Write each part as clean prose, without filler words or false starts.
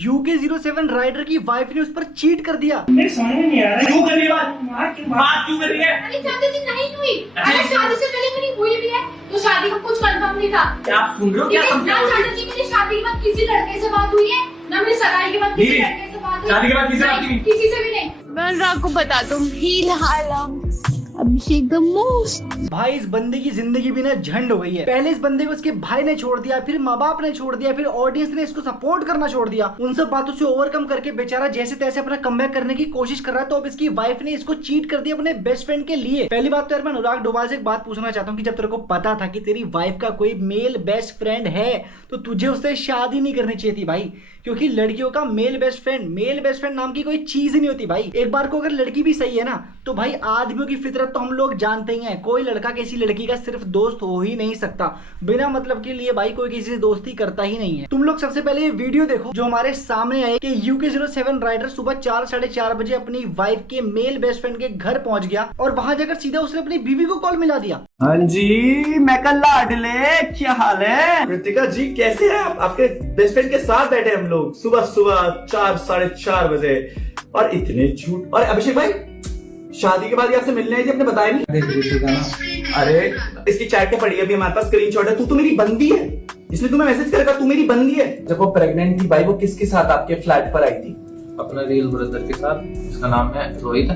UK07 rider की wife ने उस पर चीट कर दिया। समझ में नहीं आ रहा क्यों कर रही है बात क्यों कर रही है? अरे शादी दिन नहीं हुई, अरे शादी से पहले मेरी हुई भी है तो शादी का कुछ कंफर्म नहीं था। क्या आप सुन रहे हो? क्या ना शादी की मेरी शादी के बाद किसी लड़के से बात हुई है, ना मेरी सगाई के बाद किसी लड़के से बात हुई। शादी के बाद किसी से बात नहीं? किसी से भी नहीं। मैं अनुराग को बता दूं अभिषेक द मोस्ट। भाई इस बंदे की जिंदगी भी ना झंड हो गई है। पहले इस बंदे को उसके भाई ने छोड़ दिया, फिर माँ बाप ने छोड़ दिया, फिर ऑडियंस ने इसको सपोर्ट करना छोड़ दिया। उन सब बातों से ओवरकम करके बेचारा जैसे तैसे अपना कमबैक करने की कोशिश कर रहा है। तो अब इसकी वाइफ ने इसको चीट कर दिया अपने बेस्ट फ्रेंड के लिए। पहली बात तो यार मैं अनुराग डोभाल से एक बात पूछना चाहता हूँ कि जब तेरे को पता था कि तेरी वाइफ का कोई मेल बेस्ट फ्रेंड है तो तुझे उससे शादी नहीं करनी चाहिए थी भाई, क्योंकि लड़कियों का मेल बेस्ट फ्रेंड नाम की कोई चीज नहीं होती भाई। एक बार को अगर लड़की भी सही है ना तो भाई आदमियों की फितरत तो हम लोग जानते ही हैं। कोई लड़का किसी लड़की का सिर्फ दोस्त हो ही नहीं सकता, बिना मतलब के लिए भाई कोई किसी से दोस्ती करता ही नहीं है। तुम लोग सबसे पहले ये वीडियो देखो जो हमारे सामने आए कि UK07 राइडर सुबह 4 साढ़े 4 बजे अपनी वाइफ के मेल बेस्ट फ्रेंड के घर पहुंच गया और वहां जाकर सीधा उसने अपनी बीवी को कॉल मिला दिया। हाँ जी, मैं कल लाडले, क्या हाल है? कृतिका जी कैसे हैं आप? आपके बेस्ट फ्रेंड के साथ बैठे हम लोग सुबह सुबह 4 साढ़े 4 बजे और इतने झूठ। और अभिषेक भाई शादी के बाद ही आपसे मिलने आई थी, आपने बताया नहीं? अरे इसकी चैट पड़ी है अभी हमारे पास, स्क्रीनशॉट है। तू तो मेरी बंदी है, इसने तुम्हें मैसेज करेगा तू मेरी बंदी है। जब वो प्रेग्नेंट थी भाई वो किसके साथ आपके फ्लैट पर आई थी? अपना रियल ब्रदर के साथ, जिसका नाम है रोहित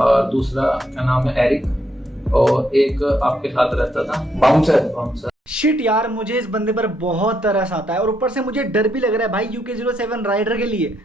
और दूसरा का नाम है एरिक और एक आपके साथ रहता था बाउंसर। शिट यार, मुझे इस बंदे पर बहुत तरस आता है और ऊपर से मुझे डर भी लग रहा है भाई UK07 राइडर के लिए।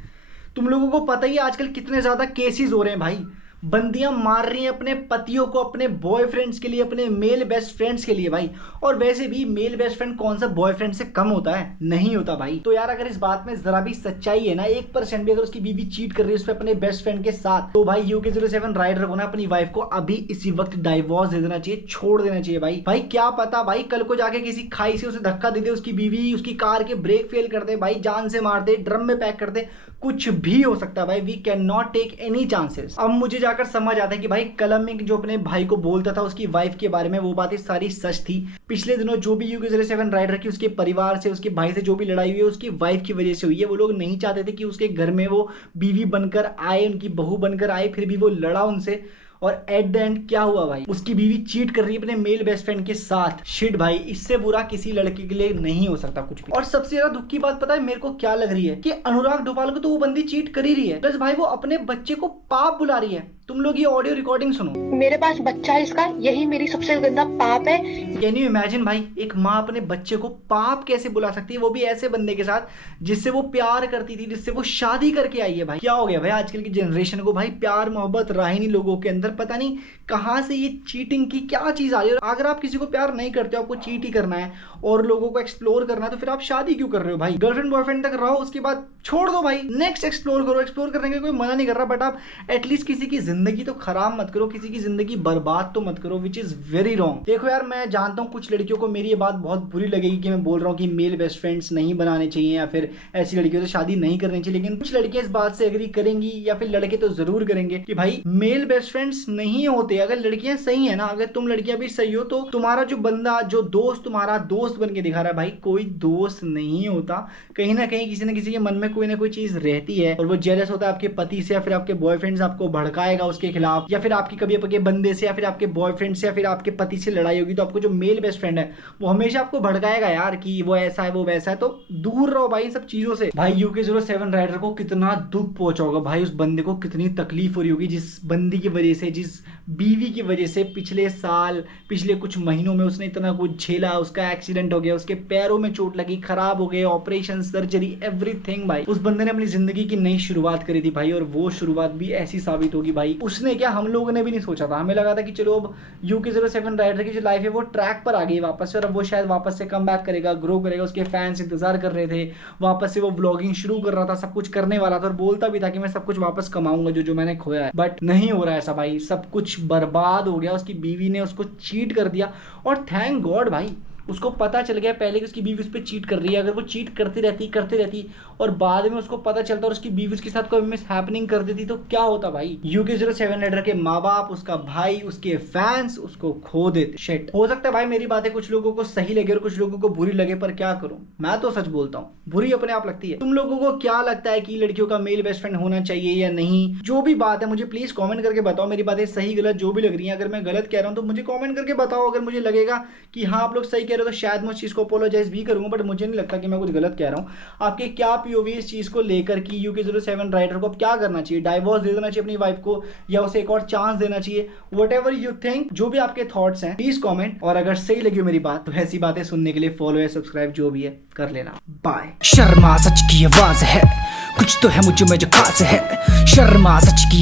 तुम लोगों को पता ही है आजकल कितने ज्यादा केसेस हो रहे हैं भाई। बंदियां मार रही हैं अपने पतियों को, अपने बॉयफ्रेंड्स के लिए, अपने मेल बेस्ट फ्रेंड्स के लिए भाई। और वैसे भी मेल बेस्ट फ्रेंड कौन सा बॉयफ्रेंड से कम होता है? नहीं होता भाई। तो यार अगर इस बात में जरा भी सच्चाई है ना, 1% भी, अगर उसकी बीवी चीट कर रही है उस पर अपने बेस्ट फ्रेंड के साथ, तो भाई UK07 राइडर को ना अपनी वाइफ को अभी इसी वक्त डाइवोर्स दे देना चाहिए, छोड़ देना चाहिए भाई। भाई क्या पता भाई कल को जाके किसी खाई से उसे धक्का दे दे, उसकी बीवी उसकी कार के ब्रेक फेल कर दे भाई, जान से मार दे, ड्रम में पैक कर दे, कुछ भी हो सकता है भाई। We can not take any chances. अब मुझे जाकर समझ आता है कि भाई कलम में जो अपने भाई को बोलता था उसकी वाइफ के बारे में, वो बातें सारी सच थी। पिछले दिनों जो भी UK07 राइडर की उसके परिवार से, उसके भाई से जो भी लड़ाई हुई है उसकी वाइफ की वजह से हुई है। वो लोग नहीं चाहते थे कि उसके घर में वो बीवी बनकर आए, उनकी बहू बनकर आए, फिर भी वो लड़ा उनसे। और एट द एंड क्या हुआ भाई? उसकी बीवी चीट कर रही है अपने मेल बेस्ट फ्रेंड के साथ। शिट भाई, इससे बुरा किसी लड़के के लिए नहीं हो सकता कुछ भी। और सबसे ज्यादा दुख की बात पता है मेरे को क्या लग रही है कि अनुराग डोभाल को तो वो बंदी चीट कर ही रही है, प्लस भाई वो अपने बच्चे को पाप बुला रही है। तुम लोग ये ऑडियो रिकॉर्डिंग सुनो। मेरे पास बच्चा है इसका, यही मेरी सबसे गंदा पाप है। कैन यू इमेजिन भाई, एक माँ अपने बच्चे को पाप कैसे बुला सकती है, वो भी ऐसे बंदे के साथ जिससे वो प्यार करती थी, जिससे वो शादी करके आई है। भाई क्या हो गया भाई आजकल की जनरेशन को? भाई प्यार मोहब्बत रहा ही नहीं लोगों के अंदर। पता नहीं कहाँ से ये चीटिंग की क्या चीज आ रही है। अगर आप किसी को प्यार नहीं करते हो, आपको चीट ही करना है और लोगों को एक्सप्लोर करना है, तो फिर आप शादी क्यों कर रहे हो भाई? गर्लफ्रेंड बॉयफ्रेंड तक रहो, उसके बाद छोड़ दो भाई, नेक्स्ट एक्सप्लोर करो। एक्सप्लोर करने का कोई मना नहीं कर रहा, बट आप एटलीस्ट किसी की जिंदगी तो खराब मत करो, किसी की जिंदगी बर्बाद तो मत करो, विच इज वेरी रॉन्ग। देखो यार, मैं जानता हूँ कुछ लड़कियों को मेरी ये बात बहुत बुरी लगेगी कि मैं बोल रहा हूँ कि मेल बेस्ट फ्रेंड्स नहीं बनाने चाहिए या फिर ऐसी लड़कियों से शादी नहीं करनी चाहिए, लेकिन कुछ लड़कियां इस बात से एग्री करेंगी या फिर लड़के तो जरूर करेंगे कि भाई मेल बेस्ट फ्रेंड्स नहीं होते। अगर लड़कियां सही है ना, अगर तुम लड़कियां भी सही हो, तो तुम्हारा जो बंदा, जो दोस्त तुम्हारा दोस्त बन के दिखा रहा है भाई, कोई दोस्त नहीं होता। कहीं ना कहीं किसी न किसी के मन में कोई ना कोई चीज रहती है और वो जेलस होता है आपके पति से, या फिर आपके बॉयफ्रेंड से आपको भड़काएगा उसके खिलाफ, या फिर आपकी कभी आपके बंदे से, या फिर आपके बॉयफ्रेंड से, या फिर आपके पति से लड़ाई होगी तो आपको जो मेल बेस्ट फ्रेंड है वो हमेशा आपको भड़काएगा यार कि वो ऐसा है वो वैसा है। तो दूर रहो भाई इन सब चीजों से। भाई UK07 राइडर को कितना दुख पहुंचा होगा भाई, उस बंदे को कितनी तकलीफ हो रही होगी जिस बंदी की वजह से, जिस बीवी की वजह से पिछले साल, पिछले कुछ महीनों में उसने इतना कुछ झेला। उसका एक्सीडेंट हो गया, उसके पैरों में चोट लगी, खराब हो गए, ऑपरेशन, सर्जरी, एवरीथिंग। भाई उस बंदे ने अपनी जिंदगी की नई शुरुआत करी थी भाई, और वो शुरुआत भी ऐसी साबित होगी भाई। उसने क्या, हम लोगों ने भी नहीं सोचा था। हमें लगा था कि चलो अब UK07 राइडर की जो लाइफ है वो ट्रैक पर आ गई वापस से, और अब वो शायद वापस से कम बैक करेगा, ग्रो करेगा। उसके फैंस इंतजार कर रहे थे, वापस से वो व्लॉगिंग शुरू कर रहा था, सब कुछ करने वाला था और बोलता भी था कि मैं सब कुछ वापस कमाऊंगा जो जो मैंने खोया है। बट नहीं हो रहा है ऐसा भाई, सब कुछ बर्बाद हो गया। उसकी बीवी ने उसको चीट कर दिया और थैंक गॉड भाई उसको पता चल गया पहले कि उसकी बीवी उस पर चीट कर रही है, अगर वो चीट करती रहती और बाद में उसको पता चलता और उसकी बीवी उसके साथ कोई मिस हैपनिंग कर देती तो क्या होता भाई। UK07 राइडर के माँ बाप, उसका भाई, उसके फैंस उसको खो देते। शिट। हो सकता है भाई मेरी बातें कुछ लोगों को सही लगे और कुछ लोगों को बुरी लगे, पर क्या करूं, मैं तो सच बोलता हूँ, बुरी अपने आप लगती है। तुम लोगों को क्या लगता है कि लड़कियों का मेल बेस्ट फ्रेंड होना चाहिए या नहीं? जो भी बात है मुझे प्लीज कमेंट करके बताओ। मेरी बातें सही गलत जो भी लग रही है, अगर मैं गलत कह रहा हूँ तो मुझे कमेंट करके बताओ। अगर मुझे लगेगा कि हाँ आप लोग सही कह रहे हो तो शायद मैं उस चीज को अपोलोजाइज भी करूंगा, बट मुझे नहीं लगता कि मैं कुछ गलत कह रहा हूँ। आपके क्या पीओवी इस चीज को लेकर कि UK07 राइडर को अब क्या करना चाहिए? डाइवोर्स दे देना चाहिए अपनी वाइफ को या उसे एक और चांस देना चाहिए? वट एवर यू थिंक, जो भी आपके थॉट्स हैं प्लीज कमेंट। और अगर सही लगी मेरी बात तो ऐसी बातें सुनने के लिए फॉलो या सब्सक्राइब जो भी है कर लेना। बाय। शर्मा सच की आवाज है, कुछ तो है मुझ में जो खास है। शर्मा सच की